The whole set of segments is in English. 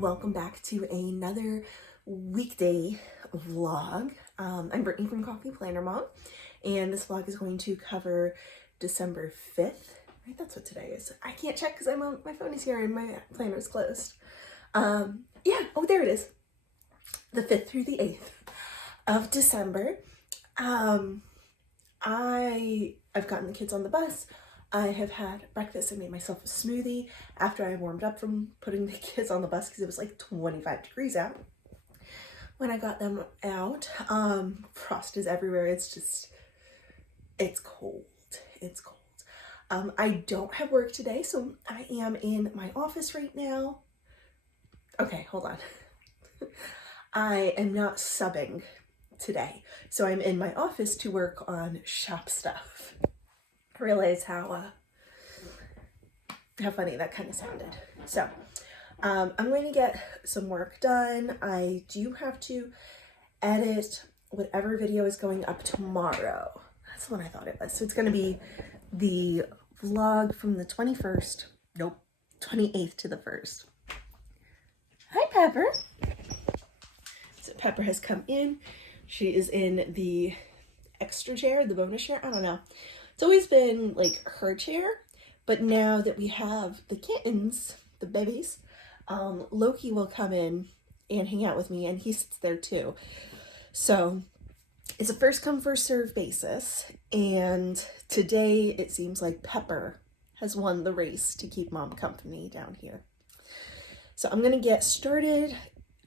Welcome back to another weekday vlog. I'm Brittany from Coffee Planner Mom, and this vlog is going to cover December 5th. Right, that's what today is. I can't check because my phone is here and my planner is closed. Oh, there it is. The 5th through the 8th of December. I've gotten the kids on the bus. I have had breakfast. I made myself a smoothie after I warmed up from putting the kids on the bus because it was like 25 degrees out when I got them out. Frost is everywhere. It's cold. It's cold. I don't have work today, so I am in my office right now. Okay, hold on. I am not subbing today, so I'm in my office to work on shop stuff. I realize how funny that kind of sounded. So I'm going to get some work done. I do have to edit whatever video is going up tomorrow. That's what I thought it was. So it's going to be the vlog from the 28th to the 1st. Hi, Pepper. So Pepper has come in. She is in the extra chair, the bonus chair. I don't know. It's always been like her chair, but now that we have the kittens, the babies, Loki will come in and hang out with me, and he sits there too. So it's a first come first serve basis, and today it seems like Pepper has won the race to keep Mom company down here. So I'm gonna get started.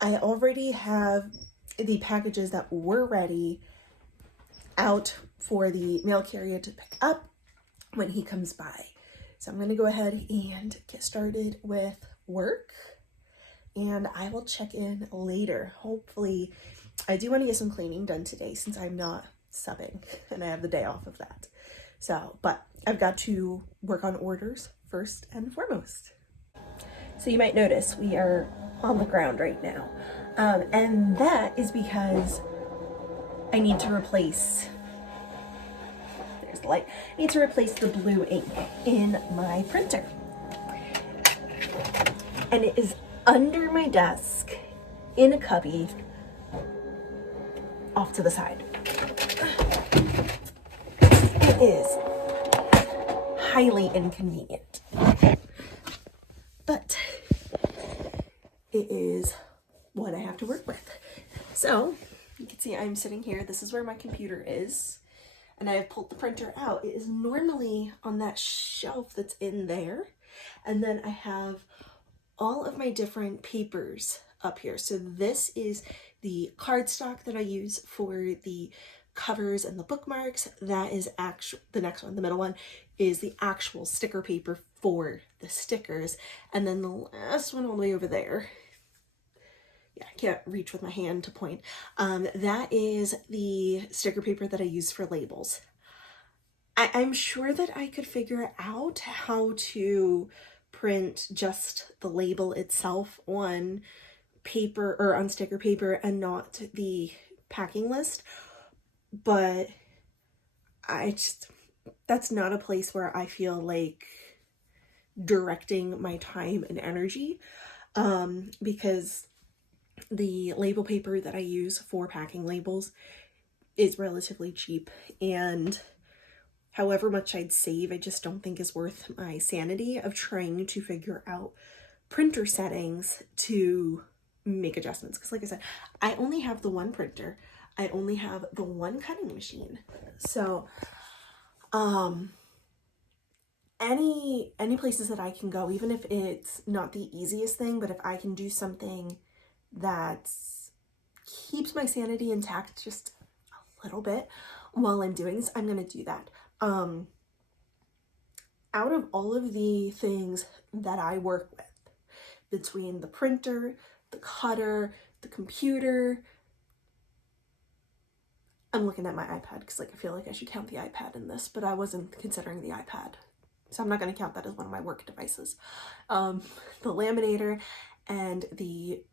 I already have the packages that were ready out for the mail carrier to pick up when he comes by. So I'm going to go ahead and get started with work, and I will check in later. Hopefully, I do want to get some cleaning done today since I'm not subbing and I have the day off of that. So, but I've got to work on orders first and foremost. So you might notice we are on the ground right now. And that is because I need to replace, there's the light, I need to replace the blue ink in my printer. And it is under my desk in a cubby off to the side. It is highly inconvenient, but it is what I have to work with. So you can see I'm sitting here. This is where my computer is, and I have pulled the printer out. It is normally on that shelf that's in there, and then I have all of my different papers up here. So this is the cardstock that I use for the covers and the bookmarks. That is the next one, the middle one, is the actual sticker paper for the stickers, and then the last one all the way over there, yeah, I can't reach with my hand to point. That is the sticker paper that I use for labels. I'm sure that I could figure out how to print just the label itself on paper or on sticker paper and not the packing list, but that's not a place where I feel like directing my time and energy, because the label paper that I use for packing labels is relatively cheap, and however much I'd save, I just don't think is worth my sanity of trying to figure out printer settings to make adjustments. Because like I said, I only have the one printer. I only have the one cutting machine. So any places that I can go, even if it's not the easiest thing, but if I can do something that keeps my sanity intact just a little bit while I'm doing this, I'm going to do that. Out of all of the things that I work with, between the printer, the cutter, the computer, I'm looking at my iPad because I feel like I should count the iPad in this, but I wasn't considering the iPad, so I'm not going to count that as one of my work devices. The laminator and the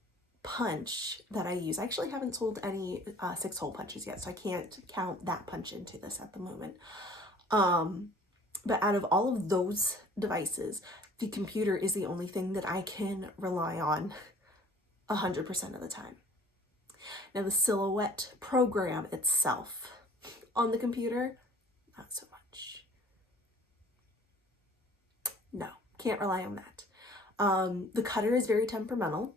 punch that I use. I actually haven't sold any 6-hole punches yet, so I can't count that punch into this at the moment. But out of all of those devices, the computer is the only thing that I can rely on 100% of the time. Now the silhouette program itself on the computer, not so much. No, can't rely on that. The cutter is very temperamental.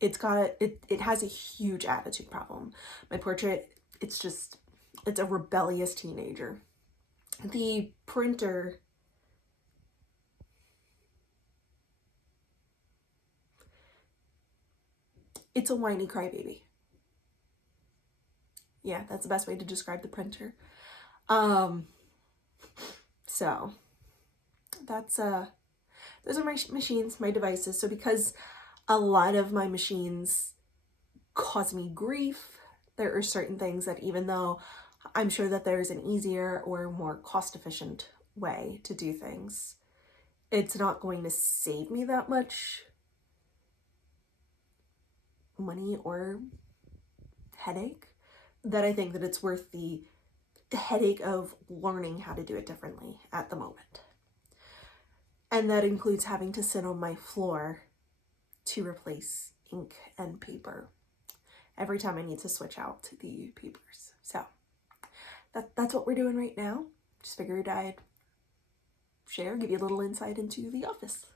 It has a huge attitude problem. My portrait, it's a rebellious teenager. The printer, it's a whiny crybaby. Yeah, that's the best way to describe the printer. So that's those are my machines, my devices. So because a lot of my machines cause me grief, there are certain things that, even though I'm sure that there's an easier or more cost-efficient way to do things, it's not going to save me that much money or headache, that I think that it's worth the headache of learning how to do it differently at the moment. And that includes having to sit on my floor to replace ink and paper every time I need to switch out the papers. So that's what we're doing right now. Just figured I'd share, give you a little insight into the office.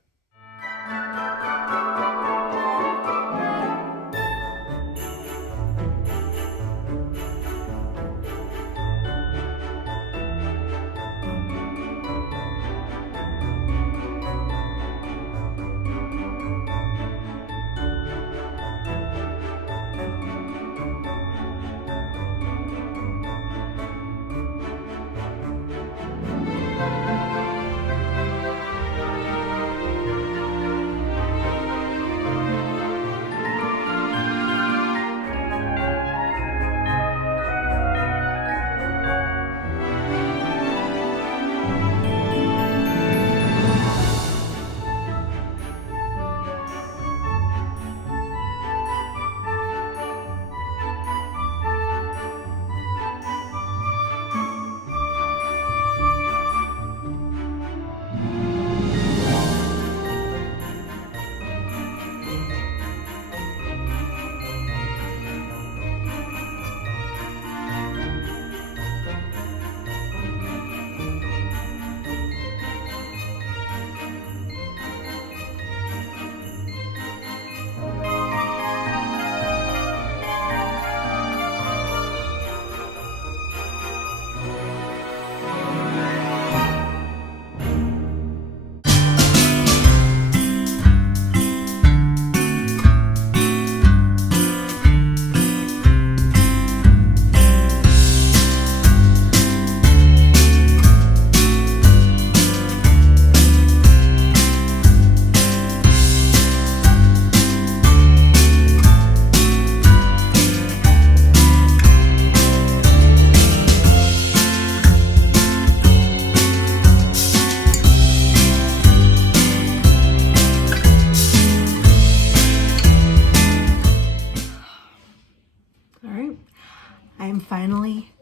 Finally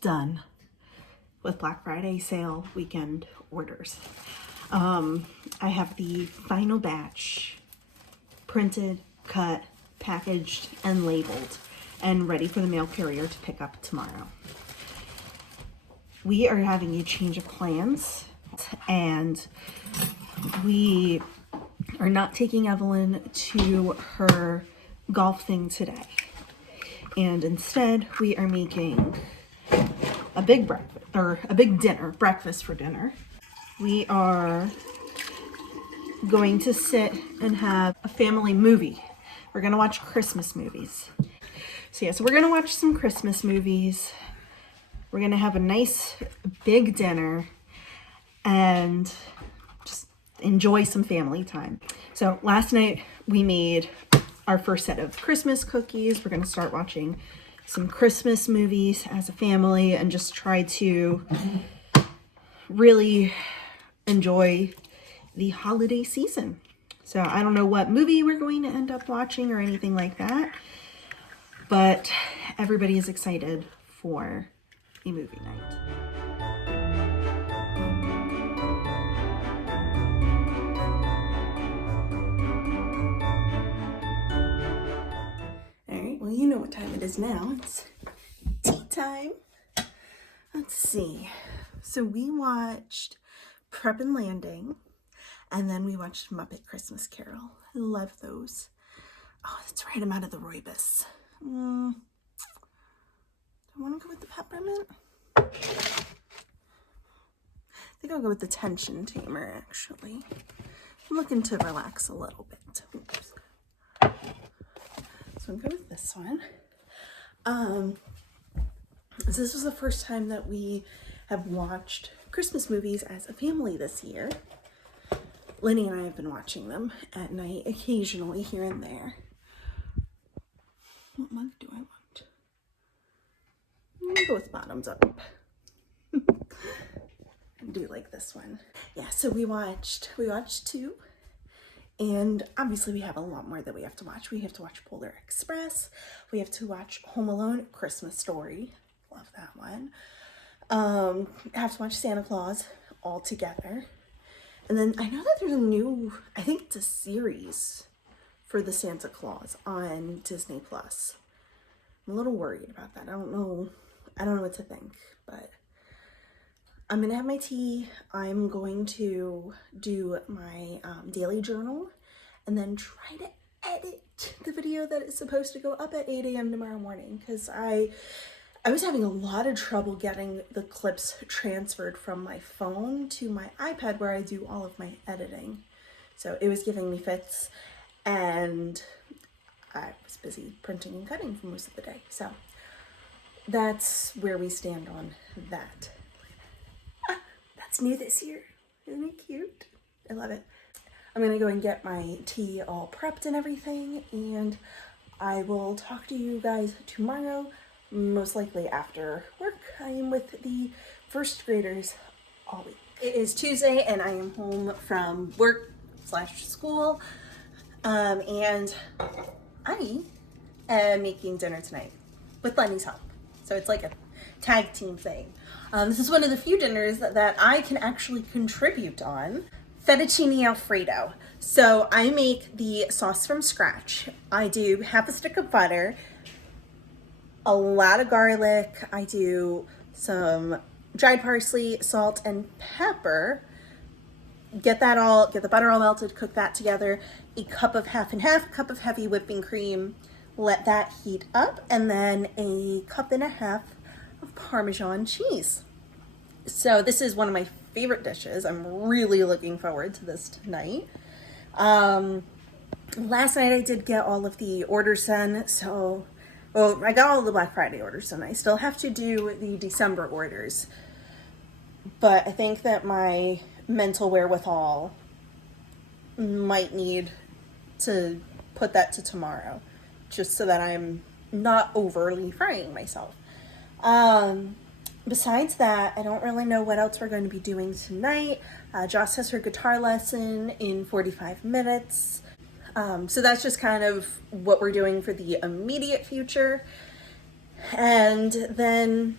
done with Black Friday sale weekend orders. I have the final batch printed, cut, packaged, and labeled, and ready for the mail carrier to pick up tomorrow. We are having a change of plans, and we are not taking Evelyn to her golf thing today. And instead, we are making a big breakfast, or a big dinner, breakfast for dinner. We are going to sit and have a family movie. We're gonna watch Christmas movies. So we're gonna watch some Christmas movies. We're gonna have a nice big dinner and just enjoy some family time. So last night we made our first set of Christmas cookies. We're gonna start watching some Christmas movies as a family and just try to really enjoy the holiday season. So I don't know what movie we're going to end up watching or anything like that, but everybody is excited for a movie night. it is now. It's tea time. Let's see. So we watched Prep and Landing, and then we watched Muppet Christmas Carol. I love those. Oh, that's right. I'm out of the rooibos. Do I want to go with the peppermint? I think I'll go with the tension tamer, actually. I'm looking to relax a little bit. Oops. So I'm good with this one. This was the first time that we have watched Christmas movies as a family this year. Lenny and I have been watching them at night, occasionally here and there. What mug do I want? I'm gonna go with bottoms up. I do like this one. Yeah, so we watched two. And obviously we have a lot more that we have to watch. We have to watch Polar Express. We have to watch Home Alone, Christmas Story. Love that one. Have to watch Santa Claus all together. And then I know that there's a new, I think it's a series for the Santa Claus on Disney Plus. I'm a little worried about that. I don't know what to think, but I'm gonna have my tea. I'm going to do my daily journal and then try to edit the video that is supposed to go up at 8 a.m. tomorrow morning, because I was having a lot of trouble getting the clips transferred from my phone to my iPad where I do all of my editing. So it was giving me fits, and I was busy printing and cutting for most of the day. So that's where we stand on that. That's new this year. Isn't it cute? I love it. I'm gonna go and get my tea all prepped and everything, and I will talk to you guys tomorrow, most likely after work. I am with the first graders all week. It is Tuesday and I am home from work/school, and I am making dinner tonight with Lenny's help. So it's like a tag team thing. This is one of the few dinners that I can actually contribute on. Fettuccine Alfredo. So I make the sauce from scratch. I do half a stick of butter, a lot of garlic. I do some dried parsley, salt, and pepper. Get the butter all melted, cook that together. A cup of half and half, cup of heavy whipping cream. Let that heat up, and then a cup and a half of Parmesan cheese. So this is one of my favorite dishes. I'm really looking forward to this tonight. Last night I did get all of the orders done. I got all the Black Friday orders done. I still have to do the December orders, but I think that my mental wherewithal might need to put that to tomorrow, just so that I'm not overly frying myself. Besides that, I don't really know what else we're going to be doing tonight. Joss has her guitar lesson in 45 minutes. So that's just kind of what we're doing for the immediate future. And then,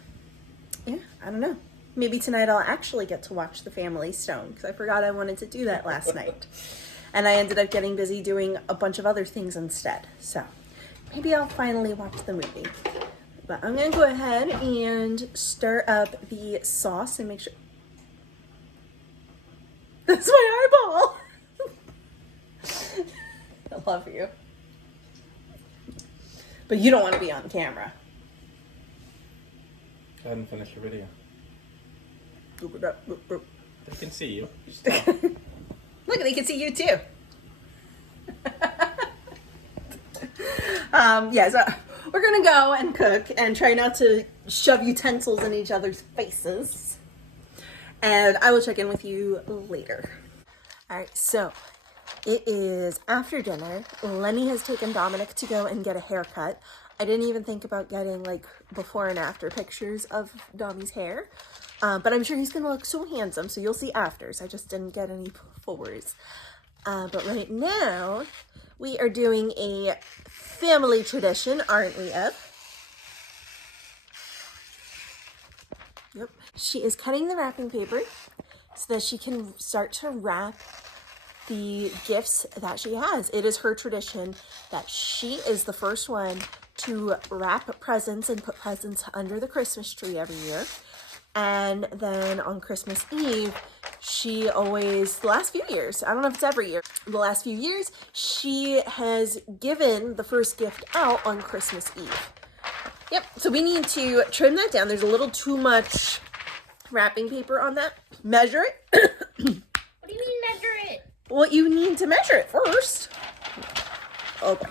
yeah, I don't know. Maybe tonight I'll actually get to watch The Family Stone, because I forgot I wanted to do that last night. And I ended up getting busy doing a bunch of other things instead. So maybe I'll finally watch the movie. But I'm gonna go ahead and stir up the sauce and make sure. That's my eyeball. I love you. But you don't want to be on camera. Go ahead and finish your video. They can see you. Look, they can see you too. So we're gonna go and cook and try not to shove utensils in each other's faces. And I will check in with you later. All right, so it is after dinner. Lenny has taken Dominic to go and get a haircut. I didn't even think about getting like before and after pictures of Dommy's hair. But I'm sure he's gonna look so handsome, so you'll see afters. I just didn't get any befores. But right now, we are doing a family tradition, aren't we, Eb? Yep. She is cutting the wrapping paper so that she can start to wrap the gifts that she has. It is her tradition that she is the first one to wrap presents and put presents under the Christmas tree every year. And then on Christmas Eve, she always, the last few years, I don't know if it's every year, the last few years, she has given the first gift out on Christmas Eve. Yep, so we need to trim that down. There's a little too much wrapping paper on that. Measure it. What do you mean measure it? Well, you need to measure it first. Okay.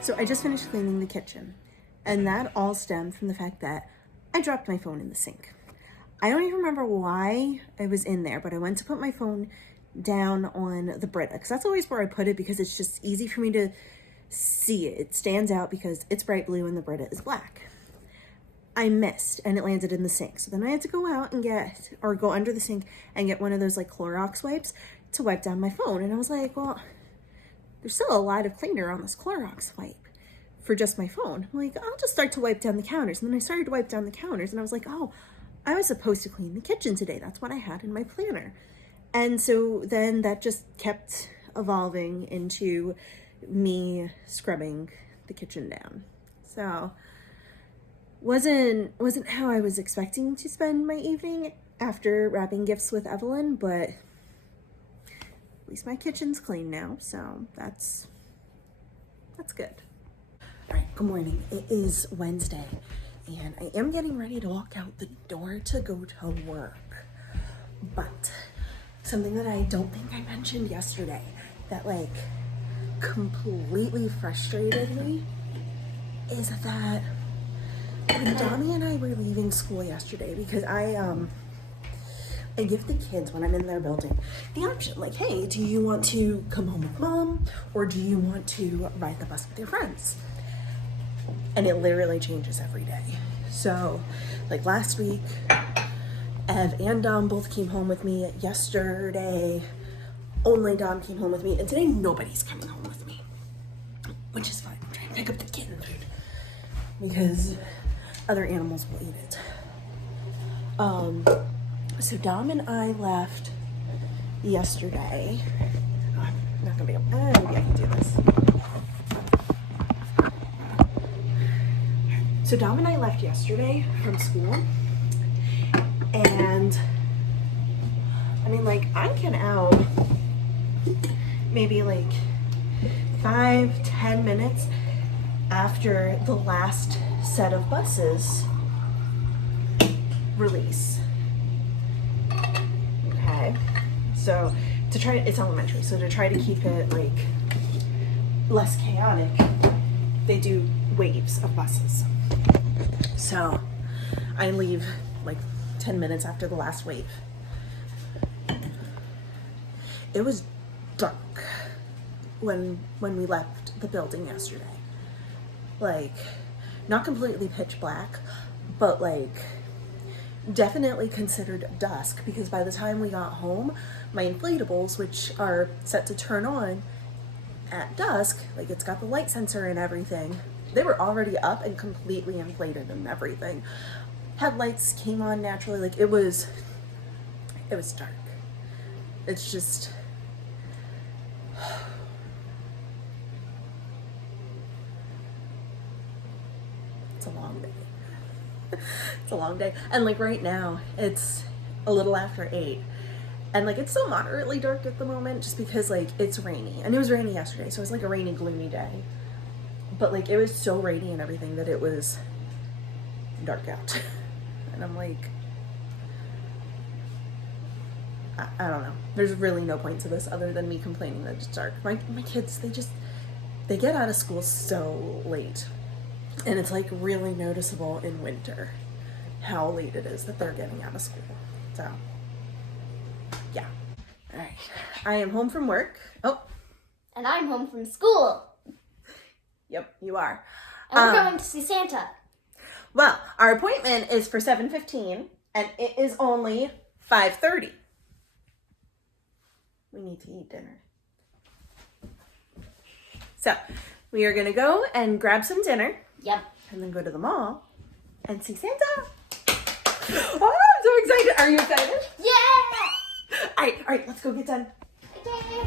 So I just finished cleaning the kitchen, and that all stemmed from the fact that I dropped my phone in the sink. I don't even remember why I was in there, but I went to put my phone down on the Brita, because that's always where I put it, because it's just easy for me to see it. It stands out because it's bright blue and the Brita is black. I missed, and it landed in the sink. So then I had to go out and go under the sink and get one of those like Clorox wipes to wipe down my phone. And I was like, well, there's still a lot of cleaner on this Clorox wipe for just my phone. I'm like, I'll just start to wipe down the counters. And then I started to wipe down the counters, and I was like, oh, I was supposed to clean the kitchen today. That's what I had in my planner. And so then that just kept evolving into me scrubbing the kitchen down. So wasn't how I was expecting to spend my evening after wrapping gifts with Evelyn, but at least my kitchen's clean now, so that's good. All right, good morning. It is Wednesday, and I am getting ready to walk out the door to go to work. But something that I don't think I mentioned yesterday that like completely frustrated me is that when Donnie and I were leaving school yesterday, because I give the kids, when I'm in their building, the option, like, hey, do you want to come home with mom, or do you want to ride the bus with your friends? And it literally changes every day. So, like last week, Ev and Dom both came home with me. Yesterday, only Dom came home with me, and today nobody's coming home with me, which is fine. I'm trying to pick up the kitten food because other animals will eat it. So Dom and I left yesterday. Oh, I'm not gonna be able, maybe I can do this. So Dom and I left yesterday from school, and I mean, like, I get out maybe like 5-10 minutes after the last set of buses release. Okay, so to try, it's elementary, so to try to keep it like less chaotic, they do waves of buses. So I leave like 10 minutes after the last wave. It was dark when we left the building yesterday. Like, not completely pitch black, but like definitely considered dusk, because by the time we got home, my inflatables, which are set to turn on at dusk, like it's got the light sensor and everything, they were already up and completely inflated and everything. Headlights came on naturally. Like it was dark. It's just, it's a long day. It's a long day. And like right now, it's a little after 8. And like it's still moderately dark at the moment just because like it's rainy. And it was rainy yesterday, so it was like a rainy, gloomy day. But like it was so rainy and everything that it was dark out. And I'm like, I don't know. There's really no point to this other than me complaining that it's dark. My kids, they get out of school so late. And it's like really noticeable in winter how late it is that they're getting out of school. So, yeah. All right. I am home from work. Oh. And I'm home from school. Yep, you are. And we're going to see Santa. Well, our appointment is for 7:15 and it is only 5:30. We need to eat dinner. So, we are going to go and grab some dinner. Yep. And then go to the mall and see Santa. Oh, I'm so excited. Are you excited? Yeah! All right, let's go get done. Okay.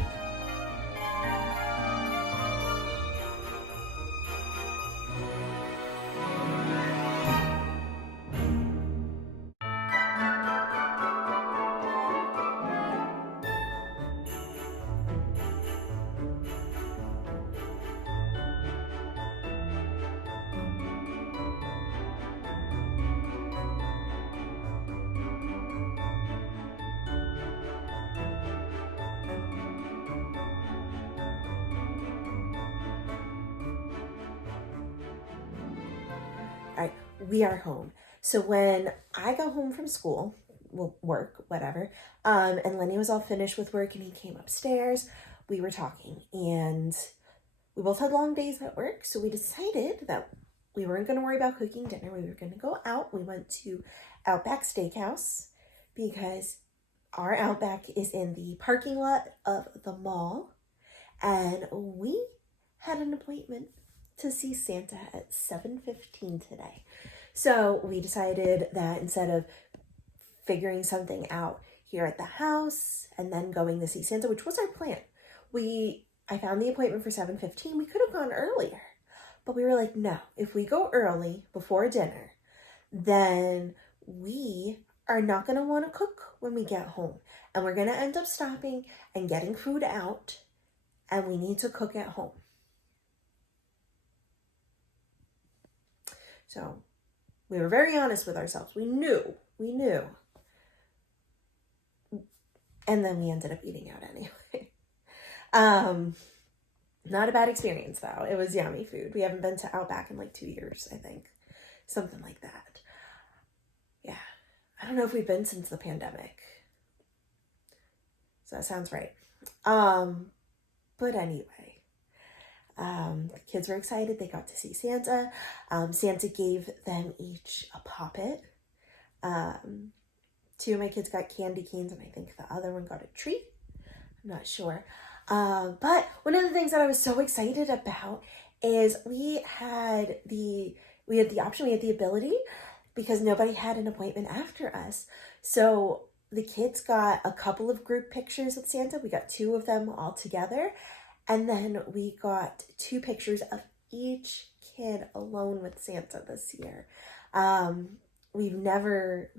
All right, we are home. So when I got home from school, well, work, whatever, and Lenny was all finished with work and he came upstairs, we were talking and we both had long days at work. So we decided that we weren't going to worry about cooking dinner. We were going to go out. We went to Outback Steakhouse because our Outback is in the parking lot of the mall. And we had an appointment to see Santa at 7:15 today. So we decided that instead of figuring something out here at the house and then going to see Santa, which was our plan, I found the appointment for 7:15. We could have gone earlier, but we were like, no, if we go early before dinner, then we are not going to want to cook when we get home. And we're going to end up stopping and getting food out, and we need to cook at home. So we were very honest with ourselves. We knew. And then we ended up eating out anyway. Not a bad experience though. It was yummy food. We haven't been to Outback in like 2 years, I think. Something like that. Yeah. I don't know if we've been since the pandemic. So that sounds right. But anyway. The kids were excited. They got to see Santa. Santa gave them each a poppet. 2 of my kids got candy canes, and I think the other one got a treat. I'm not sure. But one of the things that I was so excited about is we had the ability, because nobody had an appointment after us. So the kids got a couple of group pictures with Santa. We got 2 of them all together. And then we got 2 pictures of each kid alone with Santa this year. We've never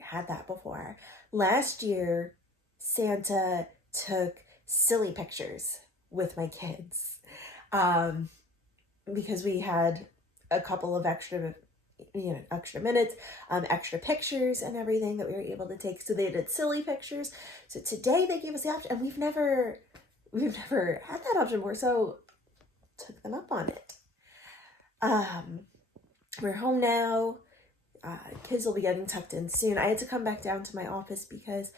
had that before. Last year, Santa took silly pictures with my kids because we had a couple of extra minutes, extra pictures and everything that we were able to take. So they did silly pictures. So today they gave us the option, and we've never had that option before, so took them up on it. We're home now. Kids will be getting tucked in soon. I had to come back down to my office because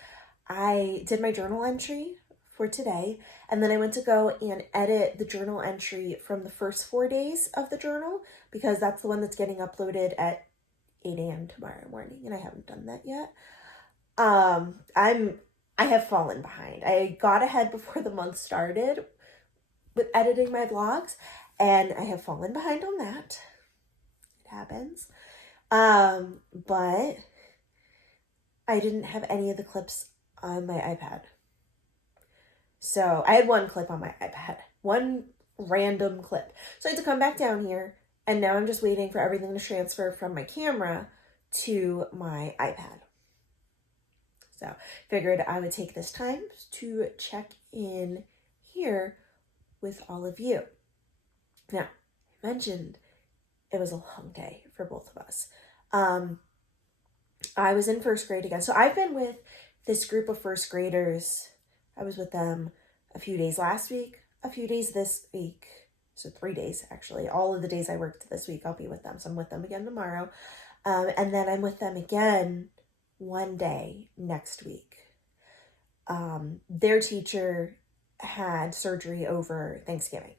I did my journal entry for today, and then I went to go and edit the journal entry from the first 4 days of the journal, because that's the one that's getting uploaded at 8 a.m. tomorrow morning, and I haven't done that yet. I have fallen behind. I got ahead before the month started with editing my vlogs, and I have fallen behind on that. It happens. But I didn't have any of the clips on my iPad. So I had one clip on my iPad, one random clip. So I had to come back down here, and now I'm just waiting for everything to transfer from my camera to my iPad. So figured I would take this time to check in here with all of you. Now, I mentioned it was a long day for both of us. I was in first grade again. So I've been with this group of first graders. I was with them a few days last week, a few days this week. So 3 days, actually. All of the days I worked this week, I'll be with them. So I'm with them again tomorrow. And then I'm with them again one day next week. Their teacher had surgery over Thanksgiving.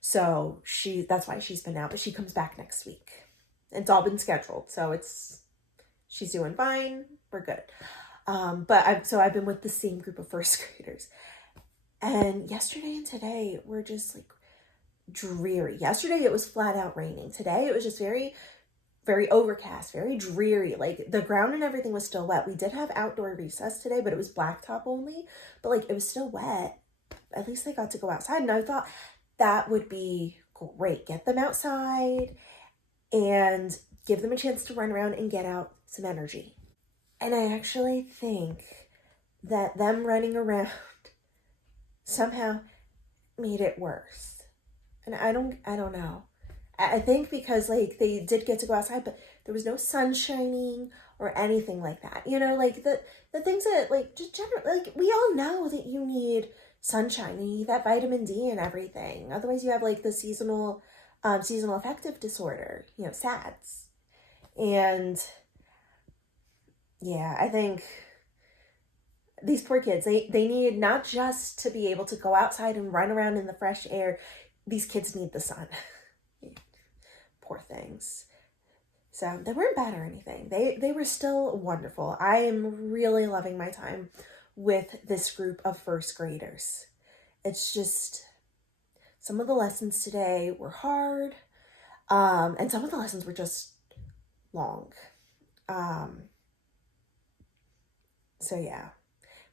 So that's why she's been out, but she comes back next week. It's all been scheduled. So she's doing fine. We're good. So I've been with the same group of first graders. And yesterday and today were just like dreary. Yesterday it was flat out raining. Today it was just very, very overcast, very dreary. Like the ground and everything was still wet. We did have outdoor recess today, but it was blacktop only. But like it was still wet. At least they got to go outside. And I thought that would be great. Get them outside and give them a chance to run around and get out some energy. And I actually think that them running around somehow made it worse. And I don't know. I think because like they did get to go outside, but there was no sun shining or anything like that. You know, like the things that like just generally, like we all know that you need sunshine, you need that vitamin D and everything. Otherwise you have like the seasonal affective disorder, you know, SADS. And yeah, I think these poor kids, they need not just to be able to go outside and run around in the fresh air. These kids need the sun. Poor things. So they weren't bad or anything. They were still wonderful. I am really loving my time with this group of first graders. It's just some of the lessons today were hard, and some of the lessons were just long. So yeah,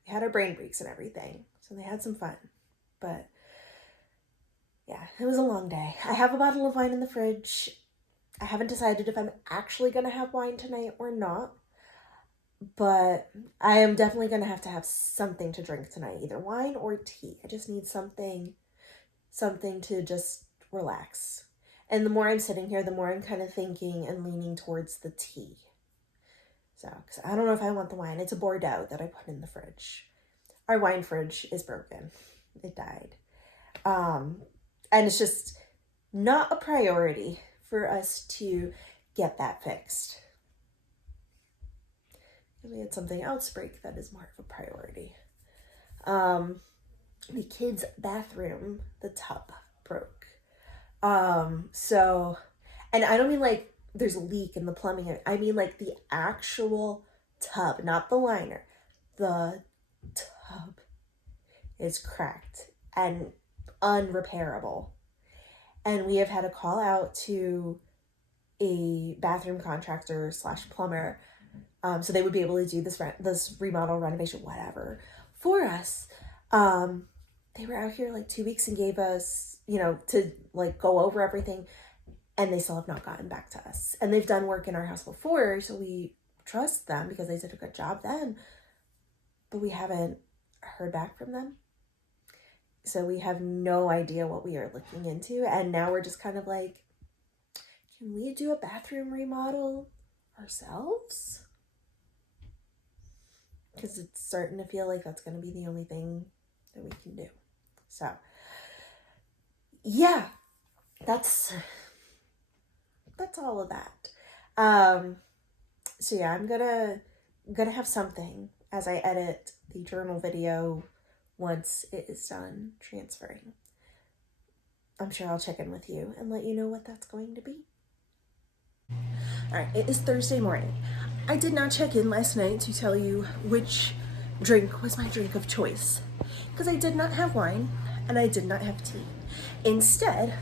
we had our brain breaks and everything. So they had some fun, but yeah, it was a long day. I have a bottle of wine in the fridge. I haven't decided if I'm actually going to have wine tonight or not, but I am definitely going to have something to drink tonight, either wine or tea. I just need something to just relax. And the more I'm sitting here, the more I'm kind of thinking and leaning towards the tea. So, because I don't know if I want the wine. It's a Bordeaux that I put in the fridge. Our wine fridge is broken. It died. And it's just not a priority for us to get that fixed. We had something else break that is more of a priority. The kids' bathroom, the tub broke. So, and I don't mean like there's a leak in the plumbing. I mean like the actual tub, not the liner. The tub is cracked and unrepairable. And we have had to call out to a bathroom contractor / plumber, so they would be able to do this remodel, renovation, whatever, for us. They were out here like 2 weeks and gave us, to like go over everything, and they still have not gotten back to us. And they've done work in our house before, so we trust them because they did a good job then, but we haven't heard back from them. So we have no idea what we are looking into. And now we're just kind of like, can we do a bathroom remodel ourselves? Because it's starting to feel like that's going to be the only thing that we can do. So, yeah, that's all of that. So yeah, I'm gonna have something as I edit the journal video once it is done transferring. I'm sure I'll check in with you and let you know what that's going to be. All right, it is Thursday morning. I did not check in last night to tell you which drink was my drink of choice, because I did not have wine and I did not have tea. Instead,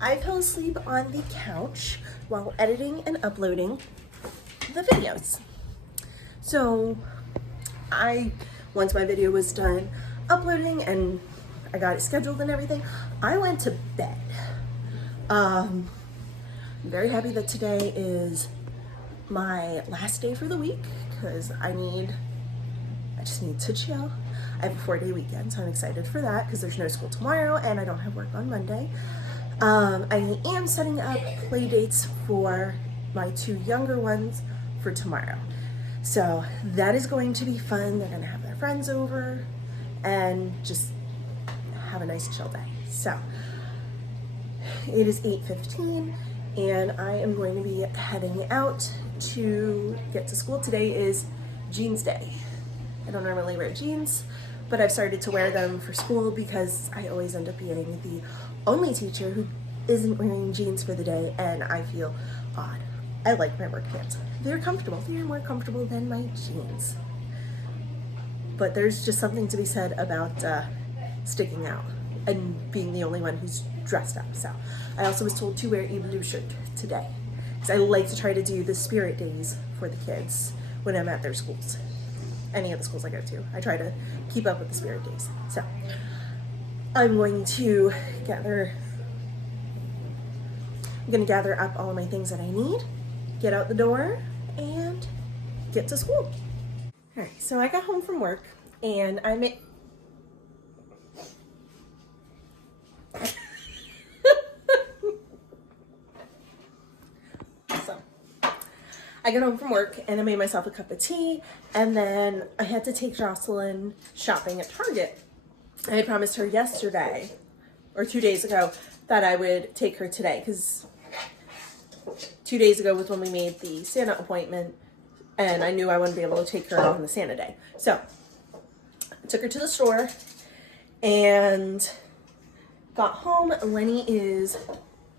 I fell asleep on the couch while editing and uploading the videos. So once my video was done uploading and I got it scheduled and everything, I went to bed. I'm very happy that today is my last day for the week because I just need to chill. I have a 4-day weekend, so I'm excited for that because there's no school tomorrow and I don't have work on Monday. I am setting up play dates for my 2 younger ones for tomorrow. So that is going to be fun. They're gonna have their friends over and just have a nice chill day. So it is 8:15 and I am going to be heading out to get to school. Today is jeans day. I don't normally wear jeans, but I've started to wear them for school because I always end up being the only teacher who isn't wearing jeans for the day, and I feel odd. I like my work pants. They're comfortable. They're more comfortable than my jeans. But there's just something to be said about sticking out and being the only one who's dressed up. So I also was told to wear a blue shirt today because I like to try to do the spirit days for the kids when I'm at their schools. Any of the schools I go to, I try to keep up with the spirit days. So I'm going to gather up all of my things that I need, get out the door, and get to school. All right, so I got home from work and I made I got home from work and I made myself a cup of tea, and then I had to take Jocelyn shopping at Target. I had promised her yesterday, or 2 days ago, that I would take her today, because 2 days ago was when we made the Santa appointment, and I knew I wouldn't be able to take her on the Santa day. So I took her to the store and got home. Lenny is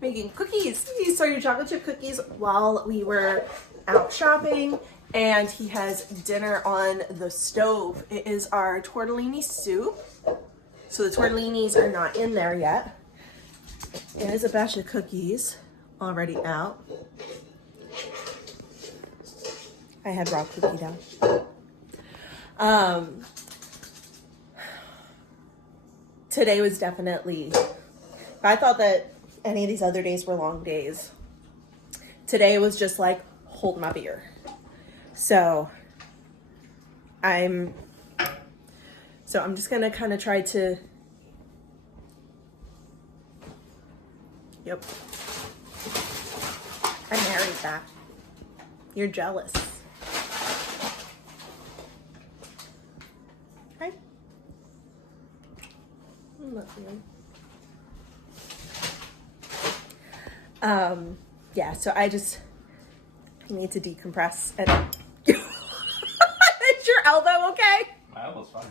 making cookies. He started chocolate chip cookies while we were out shopping, and he has dinner on the stove. It is our tortellini soup. So the tortellinis are not in there yet. It is a batch of cookies already out. I had raw cookie dough. Today was definitely, I thought that any of these other days were long days. Today was just like, hold my beer. So I'm just gonna kind of try to, yep, I married that. You're jealous. Right? I love you. Yeah, so I need to decompress and is your elbow okay? My elbow's fine.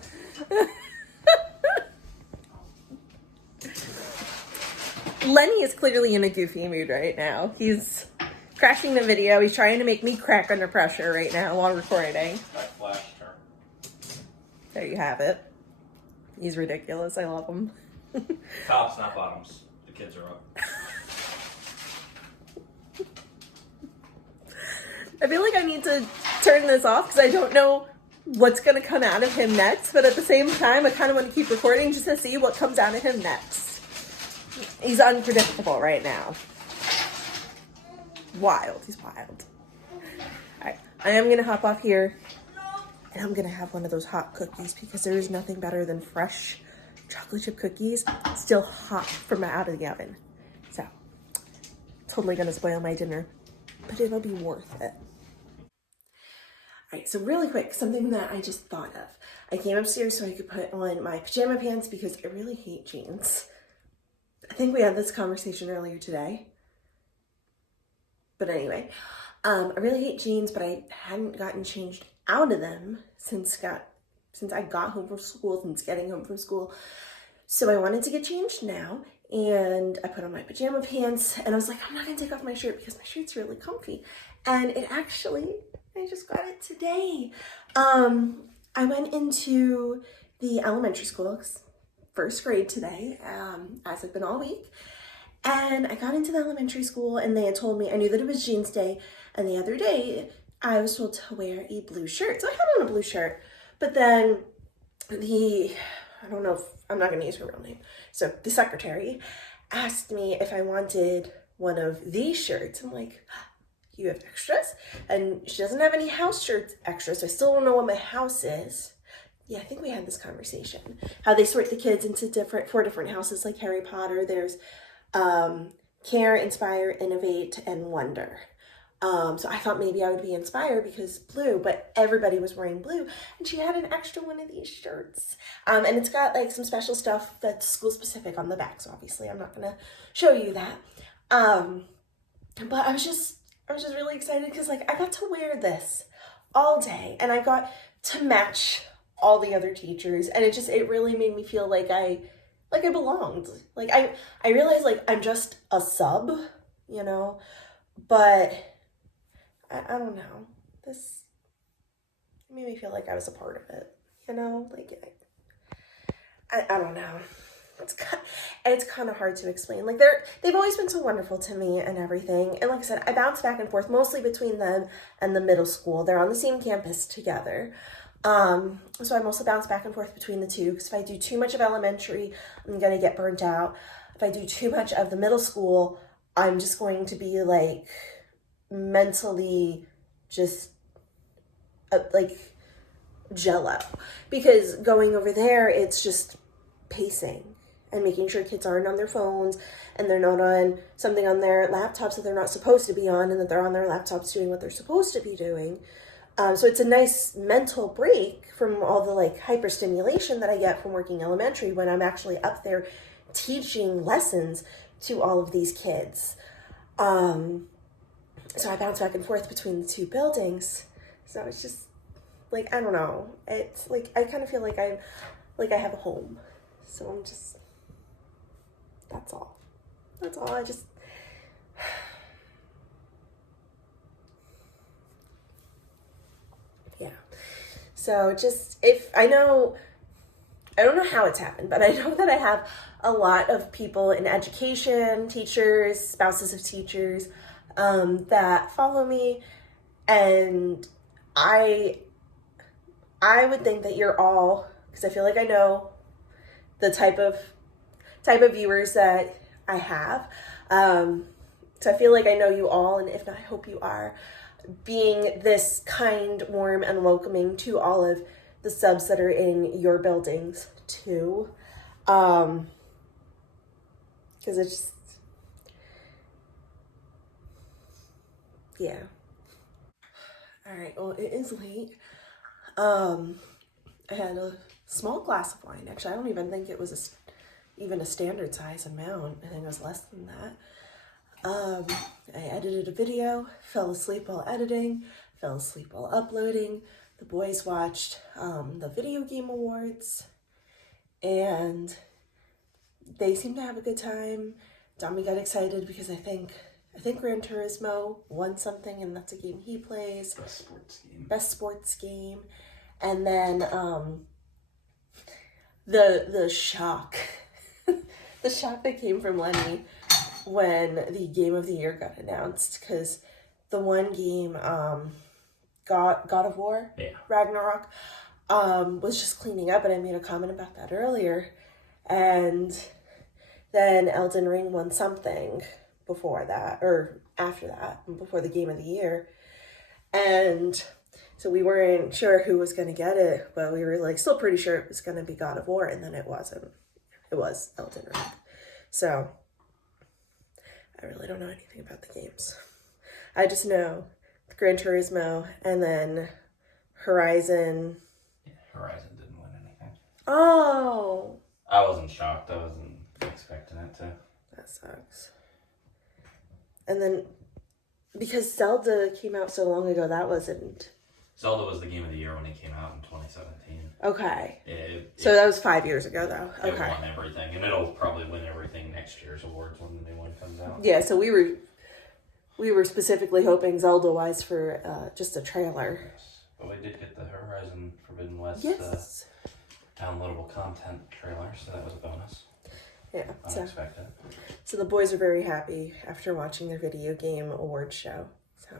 Lenny is clearly in a goofy mood right now. He's crashing the video. He's trying to make me crack under pressure right now while recording. I flashed her. There you have it. He's ridiculous. I love him. Tops, not bottoms. The kids are up. I feel like I need to turn this off because I don't know what's going to come out of him next. But at the same time, I kind of want to keep recording just to see what comes out of him next. He's unpredictable right now. Wild. He's wild. All right. I am going to hop off here. And I'm going to have one of those hot cookies because there is nothing better than fresh chocolate chip cookies still hot from out of the oven. So, totally going to spoil my dinner. But it'll be worth it. All right, so really quick, something that I just thought of. I came upstairs so I could put on my pajama pants because I really hate jeans. I think we had this conversation earlier today. But anyway, I really hate jeans, but I hadn't gotten changed out of them since I got home from school, since getting home from school. So I wanted to get changed now. And I put on my pajama pants and I was like, I'm not gonna take off my shirt because my shirt's really comfy. And it actually, I just got it today. I went into the elementary school, first grade today, as I've been all week. And I got into the elementary school and they had told me, I knew that it was Jeans Day. And the other day I was told to wear a blue shirt. So I had on a blue shirt, but then I don't know if, I'm not going to use her real name. So the secretary asked me if I wanted one of these shirts. I'm like, you have extras? And she doesn't have any house shirts extras. So I still don't know what my house is. Yeah, I think we had this conversation. How they sort the kids into four different houses like Harry Potter. There's Care, Inspire, Innovate, and Wonder. So I thought maybe I would be Inspire because blue, but everybody was wearing blue. And she had an extra one of these shirts. And it's got like some special stuff that's school specific on the back. So obviously I'm not going to show you that. But I was just really excited because like I got to wear this all day and I got to match all the other teachers. And it really made me feel like I belonged. Like I realized like I'm just a sub, you know, but I don't know. This made me feel like I was a part of it, you know, like I don't know. It's kind of hard to explain. Like they've always been so wonderful to me and everything. And like I said, I bounce back and forth mostly between them and the middle school. They're on the same campus together. So I mostly bounce back and forth between the two because if I do too much of elementary, I'm going to get burnt out. If I do too much of the middle school, I'm just going to be like mentally just like jello because going over there, it's just pacing and making sure kids aren't on their phones and they're not on something on their laptops that they're not supposed to be on and that they're on their laptops doing what they're supposed to be doing. So it's a nice mental break from all the like hyperstimulation that I get from working elementary when I'm actually up there teaching lessons to all of these kids. So I bounce back and forth between the two buildings. So it's just like, I don't know. It's like, I kind of feel like I have a home. So I'm just, that's all. I just, yeah. So just, I don't know how it's happened, but I know that I have a lot of people in education, teachers, spouses of teachers, that follow me, and I would think that you're all, because I feel like I know the type of viewers that I have. So I feel like I know you all, and if not, I hope you are, being this kind, warm, and welcoming to all of the subs that are in your buildings too. Because it's just, yeah. All right, well, it is late. I had a small glass of wine. Actually, I don't even think it was even a standard size amount. I think it was less than that. I edited a video, fell asleep while editing, fell asleep while uploading. The boys watched the video game awards, and they seemed to have a good time. Tommy got excited because I think Gran Turismo won something, and that's a game he plays. Best sports game. And then the shock, the shock that came from Lenny when the game of the year got announced, because the one game, God of War, yeah. Ragnarok, was just cleaning up, and I made a comment about that earlier, and then Elden Ring won something before that, or after that, before the game of the year, and so we weren't sure who was going to get it, but we were like still pretty sure it was going to be God of War, and then it wasn't. It was Elden Ring. So I really don't know anything about the games. I just know Gran Turismo and then Horizon. Yeah, Horizon didn't win anything. Oh. I wasn't shocked. I wasn't expecting it to. That sucks. And then because Zelda came out so long ago, that wasn't. Zelda was the game of the year when it came out in 2017. Okay. So that was 5 years ago, though. It Okay. won everything, and it'll probably win everything next year's awards when the new one comes out. Yeah, so we were specifically hoping Zelda-wise for just a trailer. Yes. But we did get the Horizon Forbidden West Yes. downloadable content trailer, so that was a bonus. Yeah. Unexpected. So the boys are very happy after watching their video game award show. So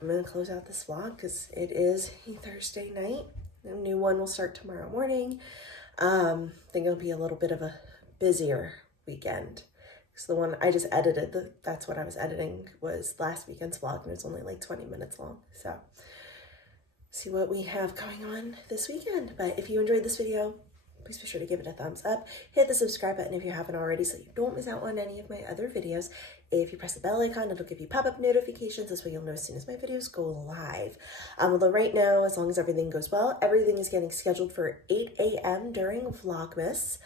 I'm going to close out this vlog because it is a Thursday night. The new one will start tomorrow morning. I think it'll be a little bit of a busier weekend. So the one I just edited, that's what I was editing, was last weekend's vlog, and it's only like 20 minutes long. So see what we have going on this weekend. But if you enjoyed this video, please be sure to give it a thumbs up. Hit the subscribe button if you haven't already so you don't miss out on any of my other videos. If you press the bell icon, it'll give you pop-up notifications. This way you'll know as soon as my videos go live. Although right now, as long as everything goes well, everything is getting scheduled for 8 a.m. during Vlogmas.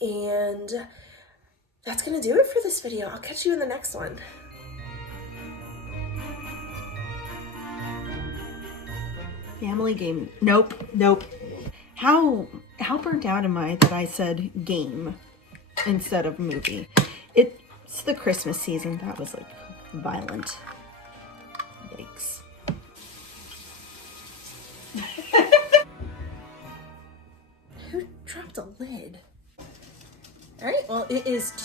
And that's going to do it for this video. I'll catch you in the next one. Family game. Nope. How burnt out am I that I said game instead of movie? It's the Christmas season. That was like violent. Yikes. Who dropped a lid? All right, well, it is it's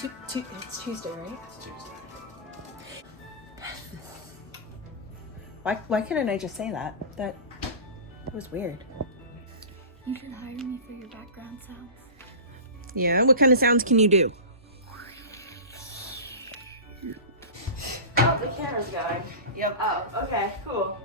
Tuesday, right? It's Tuesday. Why couldn't I just say that? That was weird. You should hire me for your background sounds. Yeah, what kind of sounds can you do? Oh, the camera's going. Yep. Oh, okay, cool.